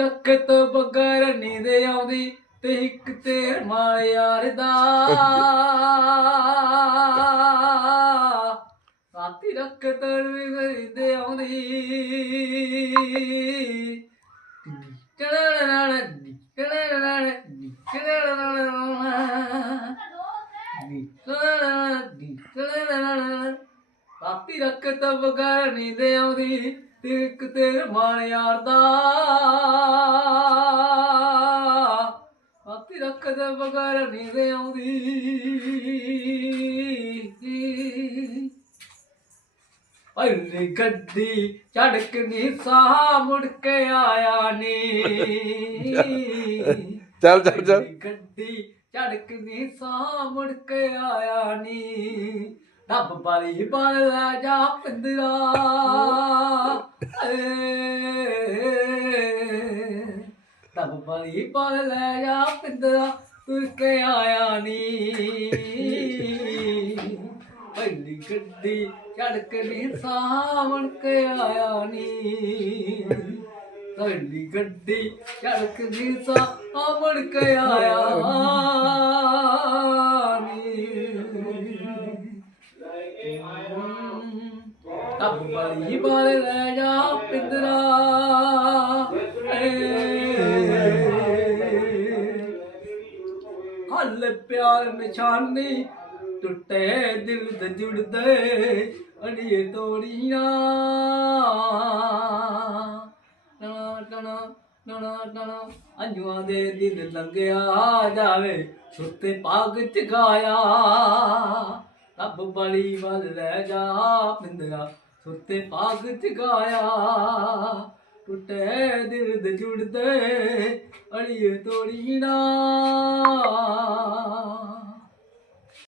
ਰੱਖ ਤੋਂ ਬਗੈਰ ਨੀਂਦ ਆਉਂਦੀ ਤੇ ਇੱਕ ਤੇਰ ਮਾਰ ਯਾਰ ਦਾ। ਸਾਥੀ ਰੱਖ ਤੋਂ ਨੀਂਦ ਆਉਂਦੀ। ਰਾਤੀ ਰੱਖ ਤਾਂ ਬਗੈਰ ਨੀਂਦ ਆਉਂਦੀ। ਤੇ ਇੱਕ ਤੇਰ ਮਾਣ ਯਾਰ ਦਾ। ਰਾਤੀ ਰੱਖ ਤਾਂ ਬਗੈਰ ਨੀਂਦ ਆਉਂਦੀ। ਅਰੇ ਗੱਡੀ ਝੜਕ ਨੀ ਸਾਹ ਮੁੜ ਕੇ ਆਇਆ ਨੀ। ਚੱਲ ਚੱਲ ਚੱਲ। ਗੱਡੀ ਝੜਕ ਨੀ ਸਾਹ ਮੁੜ ਕੇ ਆਇਆ ਨੀ। ਰੱਬ ਵਾਲੀ ਬਣ ਲੈ ਜਾ ਪਿੰਦਰਾ। ਤਬ ਰੱਬ ਵਾਲੀ ਬਣ ਲੈ ਜਾ ਪਿੰਦਰਾ, ਤੁਰ ਕੇ ਆਇਆ ਨੀ। ਪਹਿਲੀ ਗੱਡੀ ਝੜਕ ਨੀ ਸਾਹ ਕੇ ਆਇਆ ਨੀ। ਪਹਿਲੀ ਗੱਡੀ ਝੜਕ ਨੀ ਸਾਹ ਕੇ ਆਇਆ ਨੀ। ਤਬ ਬੜੀ ਬਾਲ ਲੈ ਜਾ ਪਿੰਦਰਾ। ਹੱਲ ਪਿਆਰ ਨਿਸ਼ਾਨੀ ਟੁੱਟੇ ਦਿਲ ਤੇ ਜੁੜਦੇ ਅੜੀਏ ਤੋੜੀਆਂ। ਟਣਾ ਟਣਾ ਟਣਾ ਟਣਾ, ਅੰਜੂਆਂ ਦੇ ਦਿਨ ਲੰਘਿਆ ਜਾਵੇ, ਸੁੱਤੇ ਪਾਗ ਚ ਗਾਇਆ। ਰੱਬ ਬਲੀ ਵੱਲ ਲੈ ਜਾ ਪਿੰਦਰਾ। ਸੁੱਤੇ ਪਾਗ ਚਗਾਇਆ ਟੁੱਟੇ ਦਿਲ ਦੇ ਜੁੜਦੇ ਅੜੀਏ ਤੋੜੀਆਂ